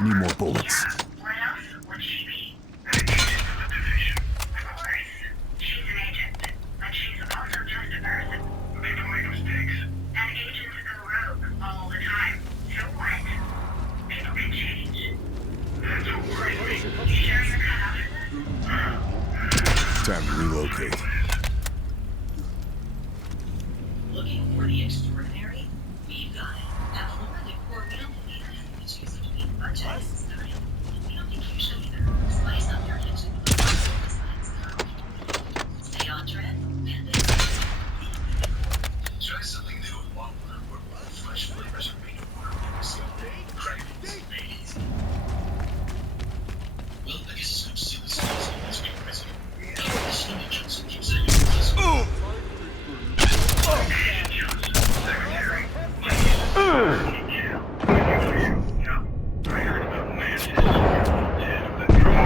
Need more bullets. What else would she be? An agent of the division. Of course. She's an agent, but she's also just a person. People make mistakes. And agents go rogue all the time. So what? People can change. That's what worries me. You sure you're cut out for this? Time to relocate. Looking for the extraordinary? We've got it. However, the core we don't believe it's used to be budget. We don't think you should either. Spice up your attention with the science now. Stay on trend, and then Try something new with Longwood, where fresh flavors are made of watermelons, crackers, babies. Well, I guess it's good to see this guy's always been crazy. Sonny Johnson keeps saying it was Agent Johnson, secretary. I heard about Mantis, dead with a drone.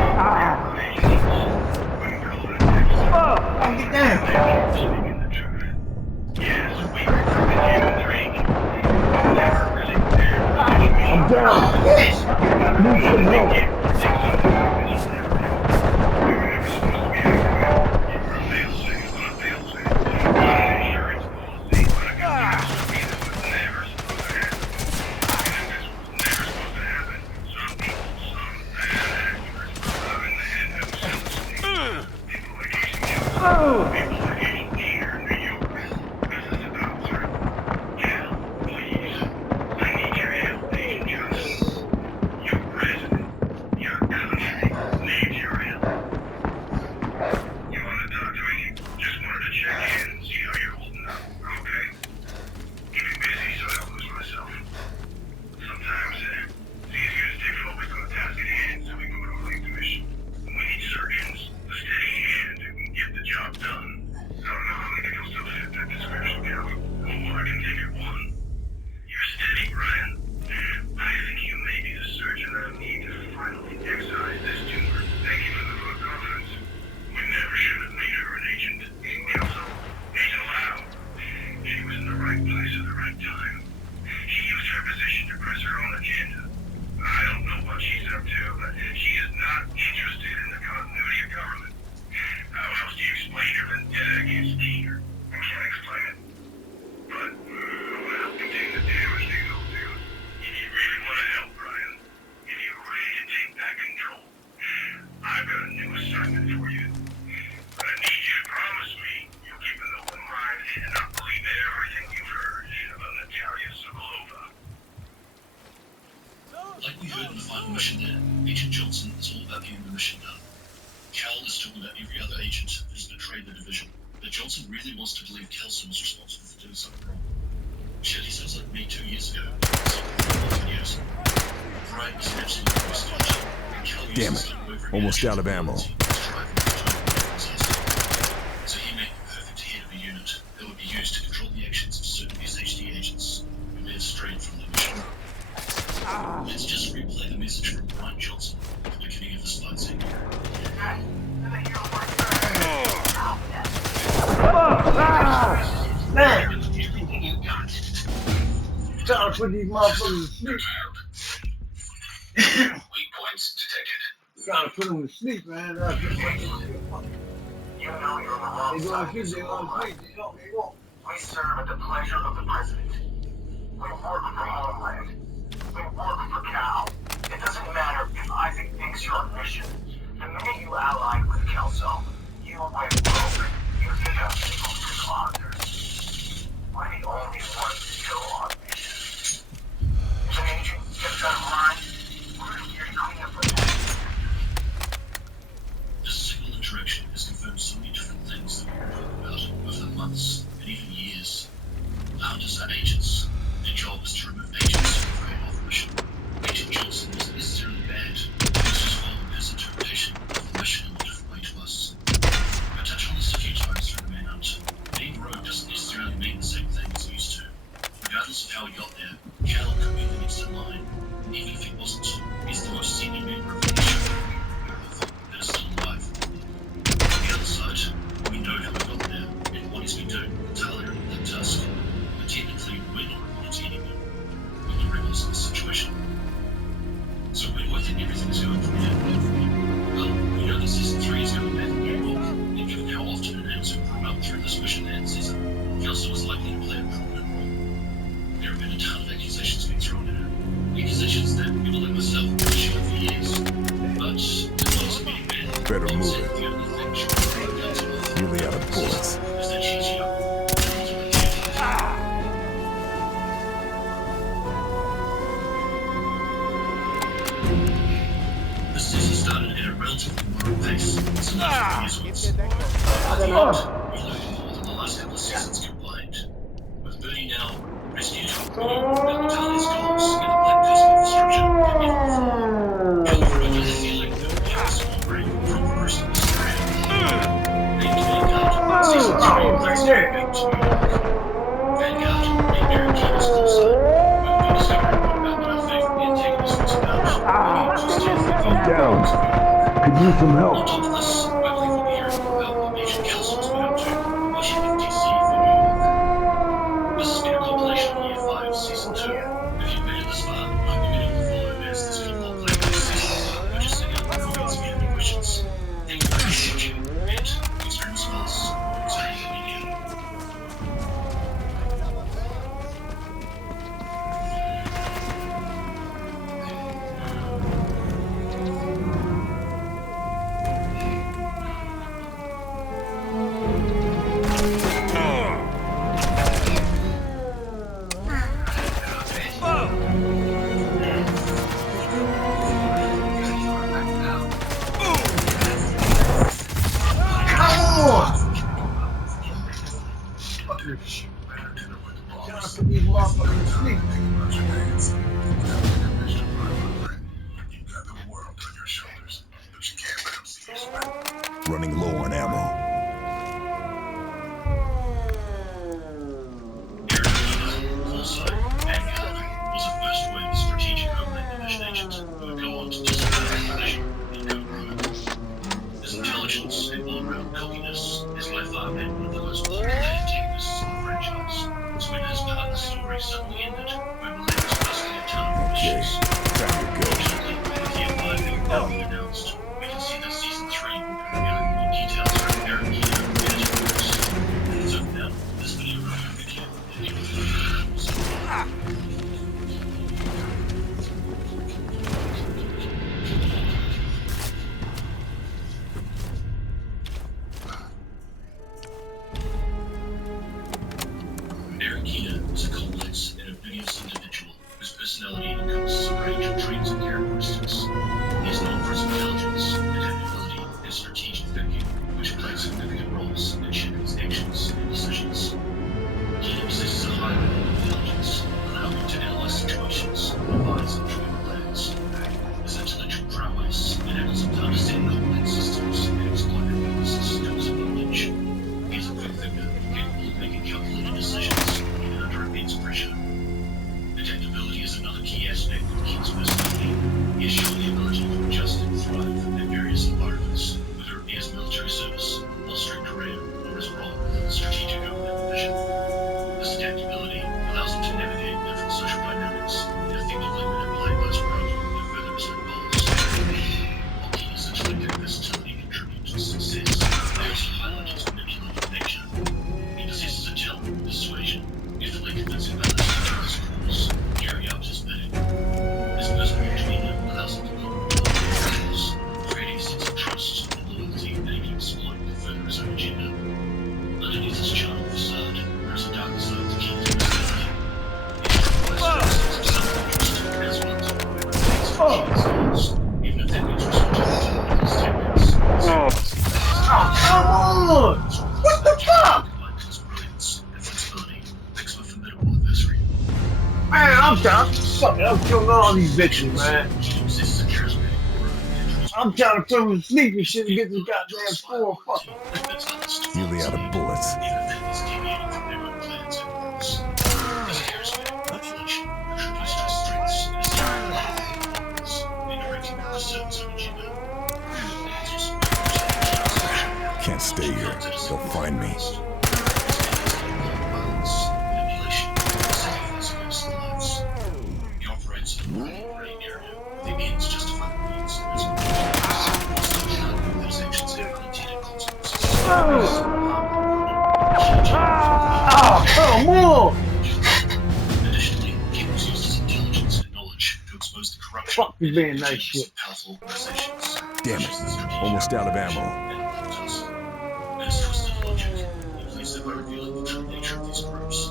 Wouldn't call it a text. Get down! Speaking the truth. Yes, we recruited you and Drake. Never really dared to I'm down! Yes! Need some help. We were never supposed to be active. You were a fail-safe on a fail-safe. On an insurance policy, on a catastrophe that was never supposed to happen. And this was never supposed to happen. Some people, some bad actors, are in the head themselves. People like Agent Johnson. People like Agent Shear in New York. This is about, sir. Cal, please. I need your help, Agent Johnson. Your president, your country needs your help. You want to talk to me? Just wanted to check in and see how you're holding up, okay? Keep me busy so I don't lose myself. Sometimes it's easier to stay focused on the task at hand so we can complete the mission. We need surgeons, a steady hand who can get the job done. I don't know how many people still fit that description, Cal. Oh, I can take it one. You're steady, Brian. I think you may be the surgeon I need to finally excise this tumor. Thank you for the vote conference. We never should have made her an agent. Kelso, Agent Lau. She was in the right place at the right time. She used her position to press her own agenda. I don't know what she's up to, but she is not interested in the continuity of government. How else do you explain her vendetta against Peter? I can't explain it. But we'll help contain the damage they go through. If you really want to help, Brian, if you're ready to take back control, I've got a new assignment for you. But I need you to promise me you'll keep an open mind and not believe everything you've heard about Natalia Sokolova. Like we heard in the final mission there, Agent Johnson is all about getting the mission done. Cal is talking about every other agent that has betrayed the division, but Johnson really wants to believe Kelso was responsible for doing something wrong. Shit, he sounds like me 2 years ago. Videos. Brian was an absolute voice culture, and Cal used Damn to it. study over every Almost action out of ammo. he was driving the giant disaster. So he made the perfect head of a unit that would be used to control the actions of certain SHD agents who may have strayed from the mission. Let's just replay the message from Brian Johnson at the beginning of this fight scene. Man! Everything you got. Trying to put these motherfuckers to sleep. Weak points detected. Trying to put them to sleep, man. That's just what You know you're on the wrong they side gonna of sleep, this they war, gonna right? sleep. They won't. We serve at the pleasure of the president. We work for Homeland. We work for Cal. It doesn't matter if Isaac thinks you're on mission. The minute you allied with Kelso, you went broke. You think I'm able to honors. We're the only ones still on mission. If an agent gets out of line, we're here to clean up the mess. This single interaction has confirmed so many different things that we've been talking about over the months and even years. The hunters are agents. Their job is to remove agents who are off the mission. Agent Johnson wasn't necessarily bad. He was just following his interpretation of the mission in a different way to us. I touched on this a few times through the Manhunt. Being rogue doesn't necessarily mean the same thing as it used to. Regardless of how he got there, Cal could be the next in line. And even if he wasn't, he's the most senior member of the mission that is still alive. On the other side, we know how he got there and what he's been doing with Talia and Black Tusk. But technically, we're not reporting to anyone. We're the rebels in this situation. So when think everything's going from here. Well, we know that Season 3 is going back very well, and given how often an episode grew up through this mission and season, Kelso was likely to play a prominent role. There have been a ton of accusations being thrown at her. Accusations that people like myself have been issuing for years. But, as well as admitting men, Better move said it. the only thing she was really guilty of Nearly out of bullets. is that she's young. The season started at a relatively moderate pace, so not years once. I don't We know. learned more than the last couple of seasons combined. With Birdie now rescued from Natalia's goals in the Black Tusk infrastructure and even before, you'll forever the feeling that we have a small break from the rest of the story. Named Vanguard, Season 3 brings you back to New York. Vanguard, being Mary Keena's call sign, we've been discovering more about what our favorite antagonist was about. I'm down. Could use some On help. top of this, I believe we'll be hearing more about what Agent Kelso has been up to in Washington, D.C. for New York. This has been a compilation of Year 5, Season 2. If you've made it this far, I hope you've been able to follow as this people play with this season by just sending out the comments if you have any questions. Thank you very much for watching, and thanks very much for this. Exciting to meet you. Come on! Fucking shit, man. Trying to put these motherfuckers to sleep. You've got the world on your shoulders, but you can't let them see you sweat. Running low on ammo. Also, Vanguard was a first-wave strategic homeland division agent who would go on to discipline the division and go rogue. His intelligence and all-round cockiness has left our man one of the most popular antagonists in the franchise. So when his part of the story suddenly ended, we were left discussing a ton of Okay, issues. time to go. Fortunately, with the arrival now being announced, we can see that Season 3 will be revealing more details around Eric Keenan and his works. So now, this video will be with you, and you will be Eric Keenan is a complex and ambiguous individual whose personality encompasses a range of traits and characteristics. He is known for his intelligence, adaptability, and strategic thinking, which play significant roles in shaping his actions and decisions. Keenan possesses a high level of intelligence, allowing him to analyze situations and devise intricate plans. His intellectual prowess enables him to understand complex systems and exploit their weaknesses to his advantage. He is a quick thinker, capable of making calculated decisions, even under immense pressure. Adaptability is another key aspect of Keen's personality. He has shown the ability to adjust and thrive in various environments, whether it be his military service, military career, or his role within the strategic homeland division. This adaptability allows him to navigate different social dynamics and effectively manipulate those around him to further his own goals. While Keen's intellectual versatility contributes to success, they also highlight his manipulative nature. He possesses a talent for persuasion, usually convincing others to join his cause and carry out his bidding. His personal demeanor allows him to build relationships, creating a sense of trust and loyalty that he can exploit to further his own agenda. Underneath his charming facade, there is a darker side to Keen's personality. He provides a sense of self-interest as well as a his goals, even if that means resorting to his tactics. Oh, come on! What the fuck? His brilliance and flexibility makes him a formidable adversary. Man, I'm done. Fuck it, I'm killing all these bitches, man. He possesses a charismatic aura and draws I'm trying to throw them sleep and shit and get this goddamn score. Fuck it. Nearly out of bullets. Even if that is deviating from their own plans and goals. His charismatic manipulation attributes to his strengths and his talent in directing them to serve his own agenda. It's also very Can't stay here. They'll find me. He operates in a gray area. The ends justify the Fuck you being nice shit. Powerful organizations. Damn it. Almost out of ammo. And its twisted logic inflates it by revealing the true nature of these groups.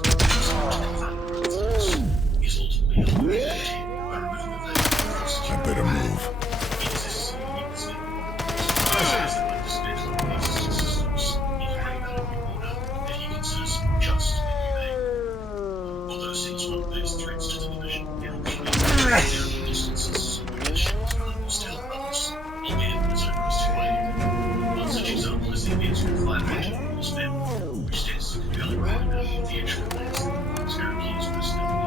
Is ultimately eliminated by removing the value of I better move. Although since one of those threats to the division, distances which still others, albeit as opposed to one such example is the Indians with 5 major rules men, which stands as a compelling reminder of the entry of those Cherokees was never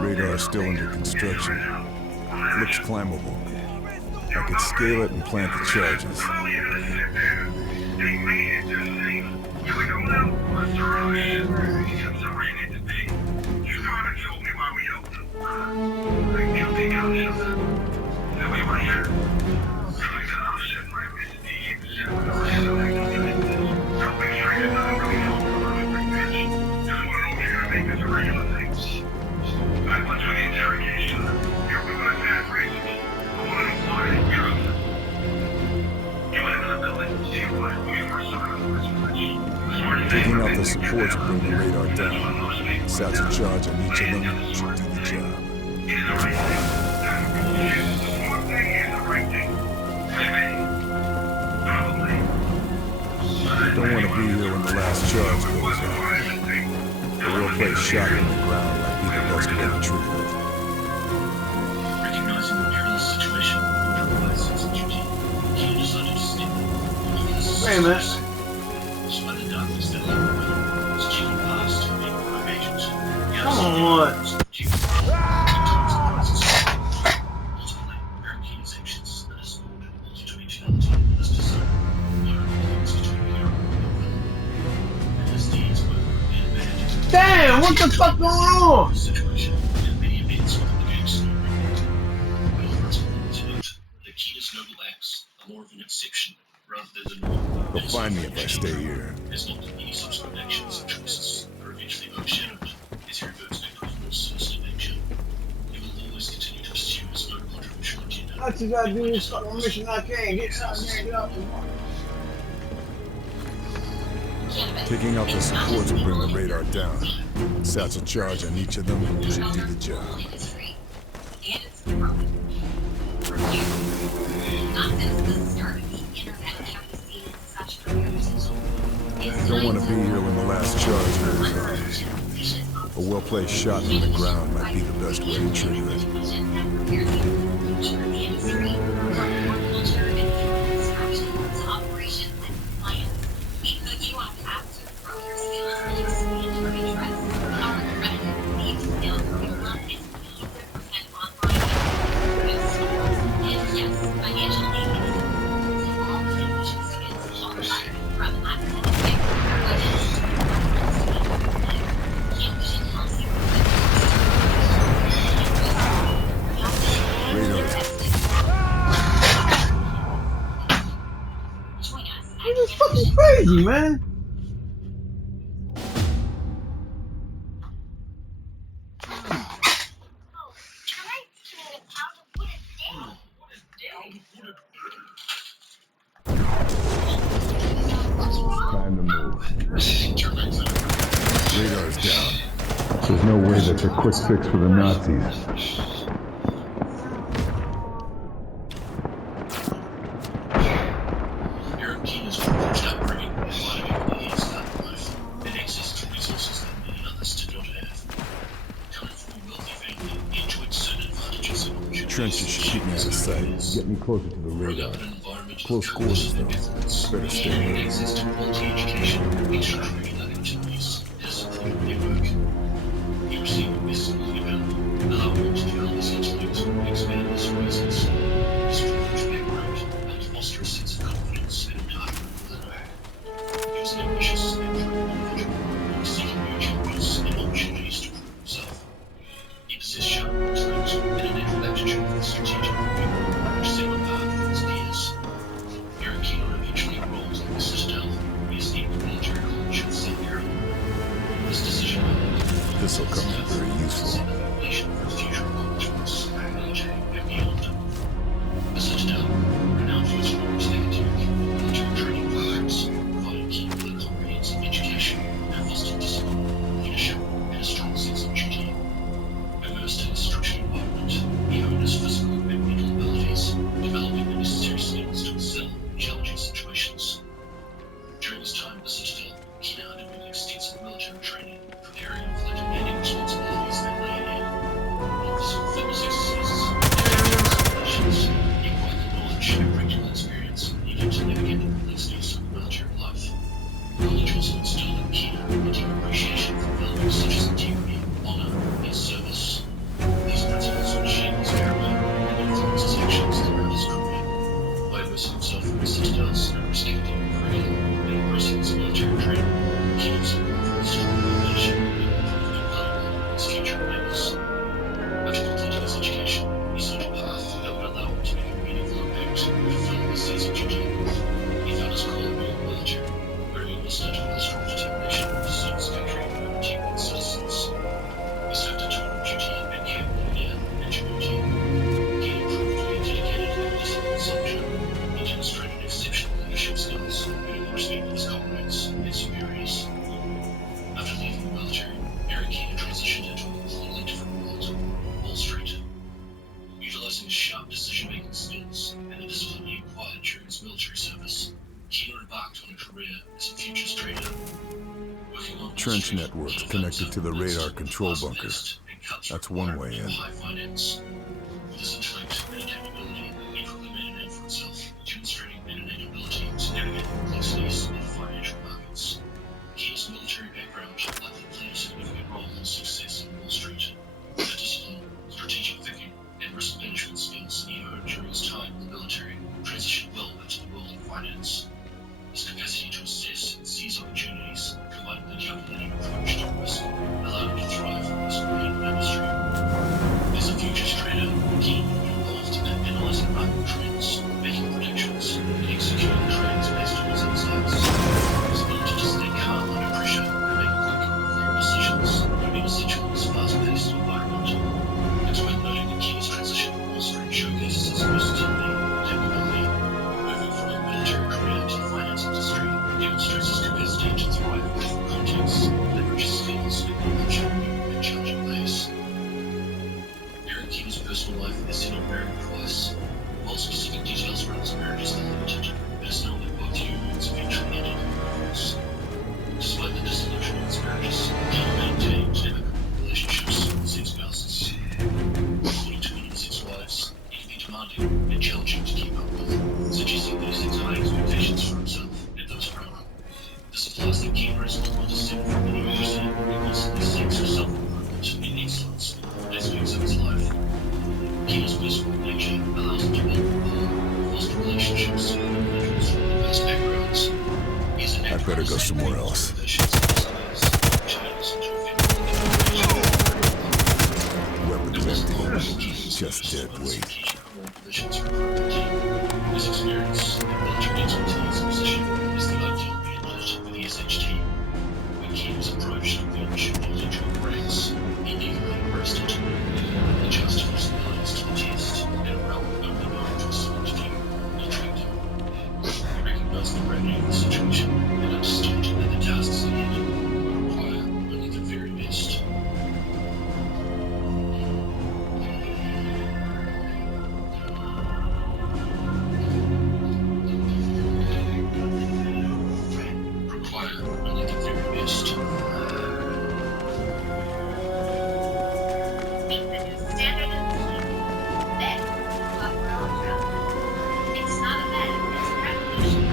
Radar is still under construction. Looks climbable. I could scale it and plant the charges. Picking up the supports will bring the radar down. Sats a charge on each of them should do the job. I don't want to be here when the last charge goes off. A real place shot in the ground might be the best way to treat it. Recognizing the perilous situation, provide sense of duty, Key decided to stick. Wait a minute. Despite the darkness that lay behind, was cheating past to being prime agent. Come on. Ultimately, Cherokee actions that has supported multi-dimensionality as designed are things between hero and villain. And his deeds were in advantage. Damn, what the fuck going on? Situation and many events within the game's story. But all that's willing to note, the Keena's noble acts are more of an exception rather than the norm. They'll find me if I stay here. There's not any subsequent actions and choices are eventually overshadowed as he reverts back to his more sinister nature. He will always continue to pursue his own controversial agenda. I just gotta do this fucking mission I can. Get something there and get out the Picking up the supports will bring the radar down. Sats a charge on each of them should do the job. It's free. And it's growing. For you. Not since the start of the internet have we seen such progress. I don't want to be here when the last charge goes off. A well-placed shot in the ground might be the best way to trigger it. Operations and plans. We put you on path to grow your easy, man. Time to move. Radar's down. There's no way that's a quick fix for the Nazis. Eric Keane is privileged upbringing, providing he is that life, and access to resources that many others did not have. Coming from a wealthy family, he enjoyed certain advantages and opportunities. Trenches should keep me out of sight. Get me closer to the Growing radar. up in an environment Close of quarters, coercion and though. influence, Better he stay gained away. access to quality education, extracurricular activities, discipline, and work. He received the best schooling available, allowing him to develop his intellect, expand his horizons. His privileged background helped foster a sense of confidence and entitlement within him. He was an ambitious and driven individual, seeking new challenges and opportunities to prove himself. He possessed sharp intellect and a natural aptitude for strategic thinking, which set him apart from his peers. Eric Keane eventually enrolled in the Citadel, his named military college in St. Aaron. This decision This'll come in very useful. set the foundation for future accomplishments in the military and beyond. The Citadel, renowned for its rigorous academic and military training programs, provided Keane with a comprehensive education and fostered discipline, leadership, and a strong sense of duty. Immersed in a structured environment, he honed his physical and mental abilities, developing the necessary skills to excel in challenging situations. During his time at the Citadel, Keane underwent extensive military training, preparing him for the demanding responsibilities that lay ahead. While physical fitness exercises and simulations, he acquired the knowledge and practical experience needed to navigate the complexities of military life. College also instilled in Keane a deep appreciation for values such as integrity, honor, and service. These principles would shape his character and influence his actions throughout his career. By immersing himself in the Citadel's respecting curriculum and embracing his military training, Keane was equipped with a strong foundation that would prove invaluable in his future endeavors. After completing his education, he sought a path that would allow him to make a meaningful impact and fulfill his sense of duty. He found his calling in the military, where he enlisted with a strong determination to serve his country and protect its citizens. He served a tour of duty at Camp Leonier in Djibouti. Keane proved to be a dedicated and disciplined soldier. He demonstrated exceptional leadership skills, earning the respect of his comrades and superiors. After leaving the military, Eric Keane transitioned into a completely different world, Wall Street. Utilizing his sharp decision-making skills and the discipline he acquired during his military service, Keane embarked on a career as a futures trader. Working on Wall Trench Street, networks he connected to the developed radar control fast bunker. paced and cutthroat That's one way environment of in. high finance. With his intellect and adaptability, he quickly made a name for himself, demonstrating an innate ability to navigate the complexities of financial markets. Keane's military background likely played a significant role in his success in Wall Street. The discipline, strategic thinking, and risk management skills he earned during his time in the military transitioned well into the world of finance. His capacity to assess and seize opportunities, combined with a calculated approach to risk, allowed him to thrive in this competitive industry. As a futures trader, Keane would be involved in analyzing market trends, making predictions, and executing trades based on his insights. His ability to stay calm under pressure and make quick, informed decisions would be essential in this fast-paced environment. It's worth noting that Keane's transition to Wall Street showcases his versatility and adaptability. Moving from a military career to the finance industry demonstrates his capacity to thrive in different contexts, leverage his skills, and knowledge in new and challenging ways. Eric Keane's personal life has seen him marry twice. While specific details around his marriages are limited, it is known that both unions eventually ended in divorce. Despite the dissolution of his marriages, Keane maintained amicable relationships with his ex-spouses. According to one of his ex-wives, he can be demanding and challenging to keep up with, suggesting that he sets high expectations for himself and those around him. This implies that Keane is not descended from any university and constantly seeks for self-improvement and excellence in all aspects of his life. Keane's personal nature allows him to build rapport, foster relationships with individuals from diverse backgrounds. He's a I better go somewhere else. Weapons empty. Just dead weight. His experience and military expertise position him as the ideal man was approached with the opportunity to join ranks, illegally arrested. The justice was sentenced to the test in a realm only known to a select few, literally. He recognized the gravity of the situation and understood that the tasks ahead would require only the very best. Require only the very best. Meet the new standard of sleep. Bed, what we're all traveling. It's not a bed, it's a revolution.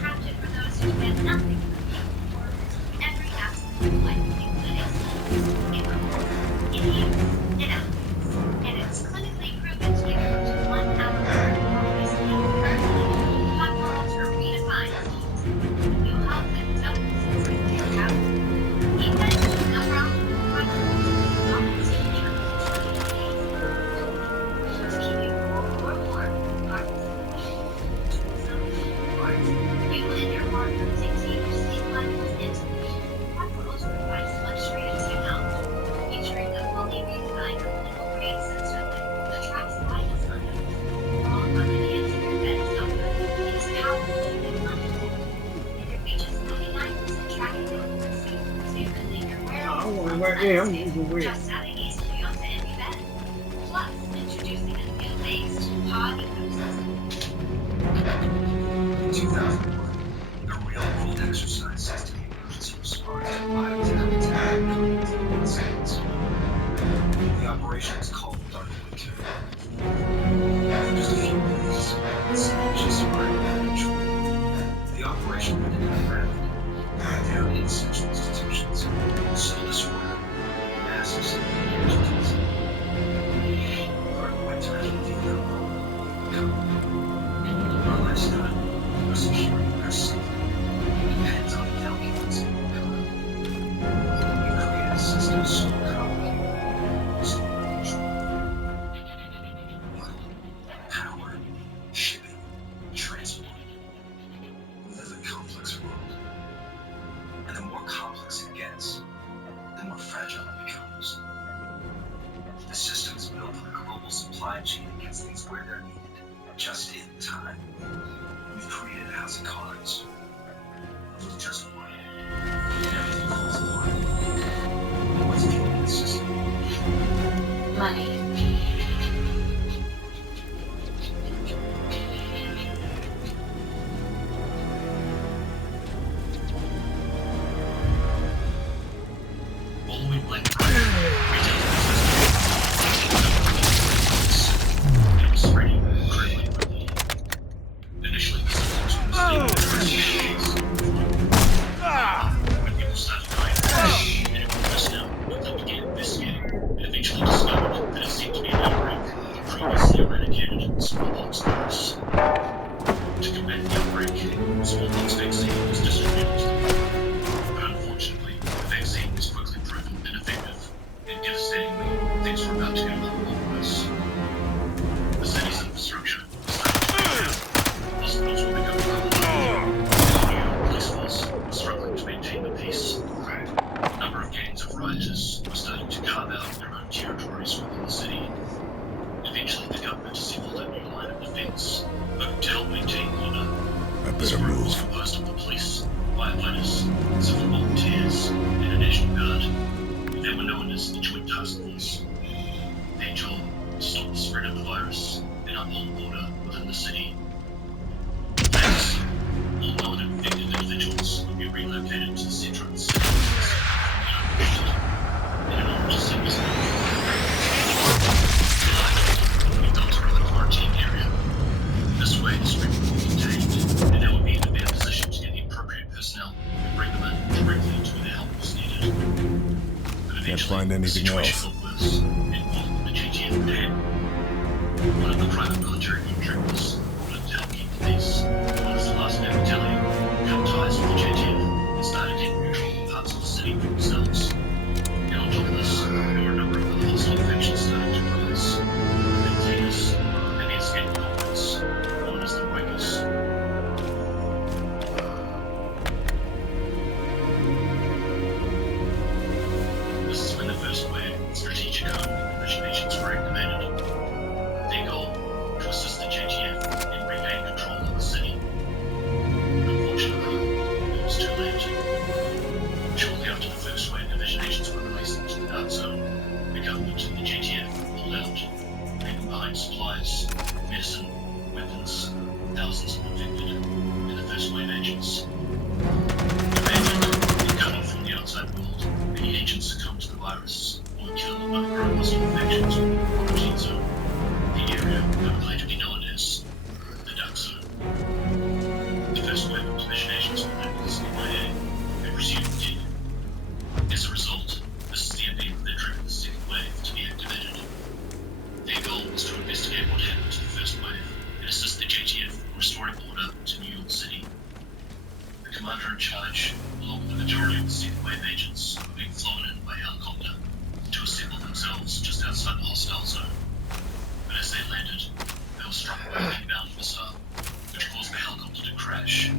Crafted for those who demand nothing from every aspect of life, including in use, in out. And it's clinically proven to give up to 1 hour of quality sleep. Hot worlds are redefined. New health and doubles in your house. Even no problem. I want to wear them. I'm going to wear. Just adding easily onto any bed. Plus, introducing a new-based pod ecosystem. In 2001, the real-world exercise system emergency response to biotech in Los Angeles. The operation was called Darkwood 2. For just a few minutes, just survived eventually. The operation went into rapid, cut down essential institutions, civil disorder, massive civil casualties. Darkwood turned into our lifestyle, our security, our safety depends on the calculus of the economy. We created a system so complicated, so controlled. Power, shipping, transport. We live in a complex world. And the more complex it gets, the more fragile it becomes. The system is built on a global supply chain that gets things where they're needed, just in time. We've created a house of cards. With just one. Everything falls apart. What's fueling the system? Money. Following Black Friday, retail it was spreading incredibly quickly. Initially, the symptoms were mistaken when people started dying, medical personnel quickly began investigating and eventually discovered that it seemed to be an outbreak of a previously eradicated smallpox virus. To combat the outbreak, smallpox vaccine was distributed to the public, but unfortunately, the vaccine was quickly proven ineffective, and devastatingly, things were about to get a lot worse. The city's infrastructure was starting to break down. Hospitals were becoming overloaded. The police force was struggling to maintain the peace. A number of gangs of rioters were starting to carve out their own territories within the city. Eventually, the government assembled a new line of defense, but to help maintain order, I this better group was move. composed of the police, firefighters, civil volunteers, and a National Guard. They were known as the Joint Task Force. Their job was to stop the spread of the virus and uphold order within the city. Next, all known infected individuals would be relocated to the center of the city in order to save us would be built around the quarantine area. This way, the spread would be contained, and they would be in a better position to get the appropriate personnel and bring them in directly to where the help was needed. But eventually, find anything the situation else. got worse, and all the JTF had. One of the private military contractors brought in to help keep the peace. One of the last man battalion cut ties with the JTF and started taking control of parts of the city for themselves. And on top of this, there were a number of other hostile factions starting to rise. The Cleaners and the escaped convicts, known as the Rikers. too late. Shortly after the first wave, division agents were released into the dark zone. The government and the JTF pulled out, leaving behind supplies, medicine, weapons, thousands of infected, and the first wave agents. Abandoned and cut off from the outside world, many agents succumbed to the virus or were killed by the growing muscle infections or quarantine zone, the area that would later be known as the Dark Zone. The first wave of division agents were known as CIA and presumed dead. As a result, this is the event that triggered the second wave to be activated. Their goal was to investigate what happened to the first wave and assist the JTF in restoring order to New York City. The commander in charge, along with the majority of the second wave agents, were being flown in by helicopter to assemble themselves just outside the hostile zone. But as they landed, they were struck by an inbound missile, which caused the helicopter to crash,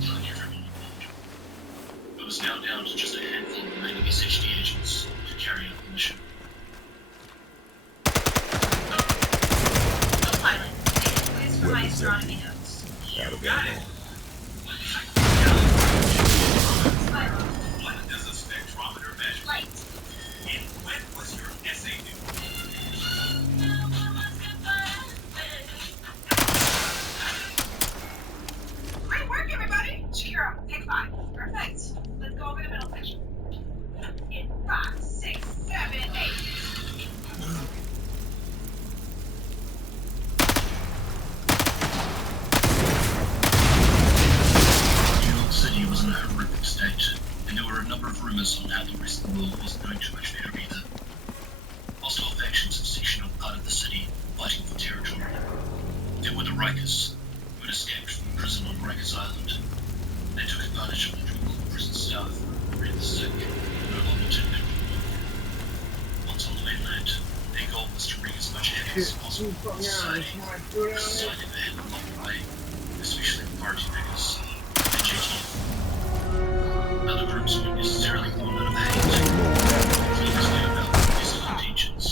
killing everyone on board. It was now down to just a handful of remaining SHD agents to carry out the mission. Co-pilot, take the quiz for my astronomy notes. Out of ammo. Spiral. What does a spectrometer measure? Light. And when was your essay due? Great work, everybody! Shakira, take 5. Perfect. Let's go over the middle section. In 5, 6, 7, 8. New York City was in a horrific state, and there were a number of rumors on how the rest of the world wasn't doing too much better either. Hostile factions had sectioned off part of the city, fighting for territory. There were the Rikers, who had escaped from prison on Rikers Island. They took advantage of the dwindling prison staff, ran the sick, and no longer turned their work. Once on the mainland, their goal was to wreak as much havoc as possible on society. Society they had along the way, especially authority figures, the JTF. Other groups weren't necessarily born out of hate. They clearly knew about their dissident intentions.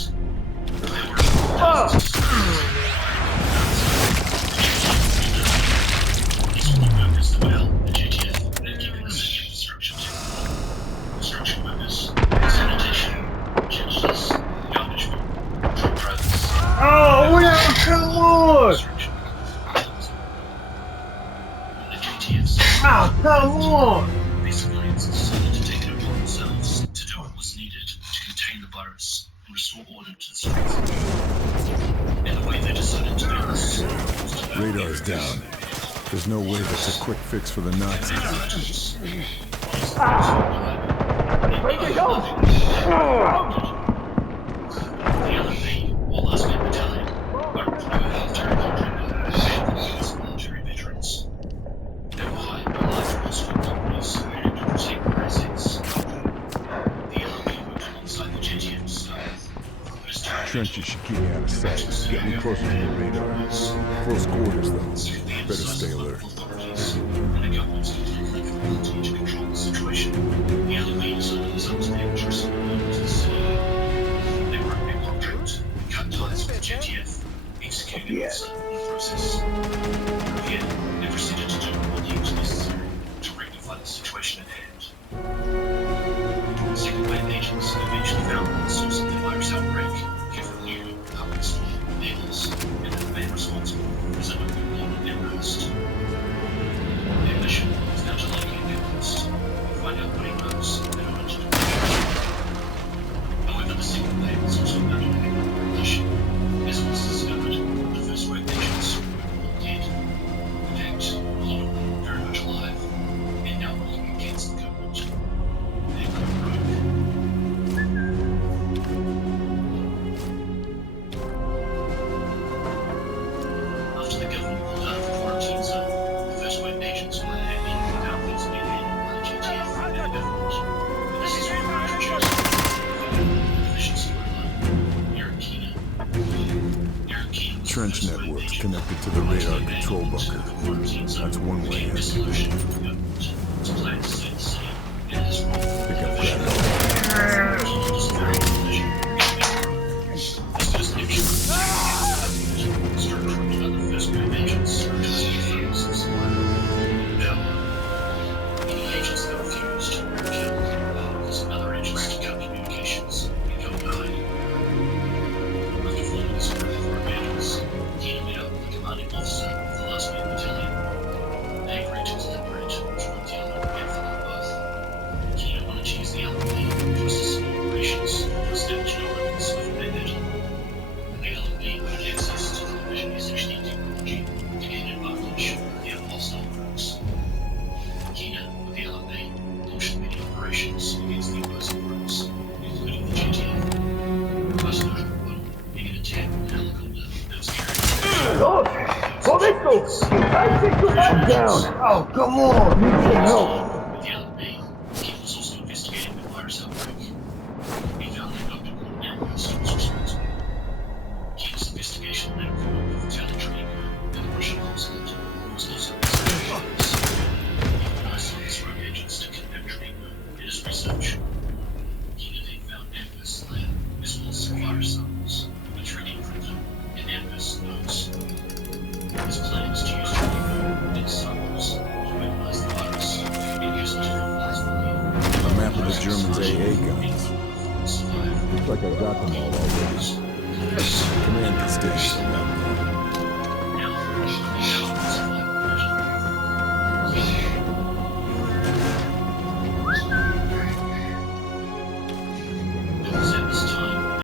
They were thousands of soldiers. These were the workers that would help the JTF in keeping the city infrastructure together. Construction workers, sanitation, janitors, garbage men, truck drivers. Oh, well, come on! Construction. The JTF said Oh, come on! these civilians decided to take it upon themselves to do what was needed to contain the virus and restore order to the streets. And the way they decided to do this was to Radar's down. There's no way that's a quick fix for the Nazis. Where'd you go? The LMP, or Last Man Battalion, are a military contractor and the US military veterans. They were hired by large Wall companies who needed to protect their assets. The LMP worked alongside the JTF staff, but as Trenches should keep me out of sight. Get me closer to the radar. Close quarters, though. Better stay alert. authorities and the government's continuing capability to control the situation. The LMP decided it was up to them to restore order to the city. They were a big contract, cut ties with the JTF, executing it in the process. Here, they proceeded to do what was necessary to rectify the situation at hand. Second wave agents eventually found the source of the virus outbreak, carefully knew Hubbards, Naples, and the man responsible was under the law of their arrest. Their mission was now to locate their host and find out what he knows in order to do it. However, the second wave was also undergoing a revolution, as it was discovered that the first wave agents were all dead. In fact, a lot of them were very much alive, and now working against the government. They were rogue. After the government pulled out of the quarantine zone, the first wave agents were happy with how things had been handled by the JTF and the government. And this is when we introduced the division storyline, Eric Keenan. Eric Keenan was the Trench first wave network agent connected to the radar control bunker. That's one way in. Dissolution from the government to plan to save the city and his role. Think I've grabbed all. Just very division. This was an issue. Structured by the first wave agents, just the firms of survival. Now, any agents operations against the US forces, including the JTF. Most notable one being an attack on a helicopter that was carrying Oh, Roberto! I take you back down! Oh, come on! You need help! with the LMB. Keith was also investigating the virus outbreak. He found that Dr. Gordon Amherst was responsible. Keith's investigation led him with the telemetry and the Russian consulate, who was also investigating this. He organized some of his rogue agents to kidnap Trinigo in his research. Keith then found Amherst's lab, as well as some virus samples, which were encrypted in Amherst's notes. His plan was to use Trinigo and samples to weaponize the virus and use it to fertilize the A map of the Germans' AA guns. survive. Looks like I got them all already. Command can stay.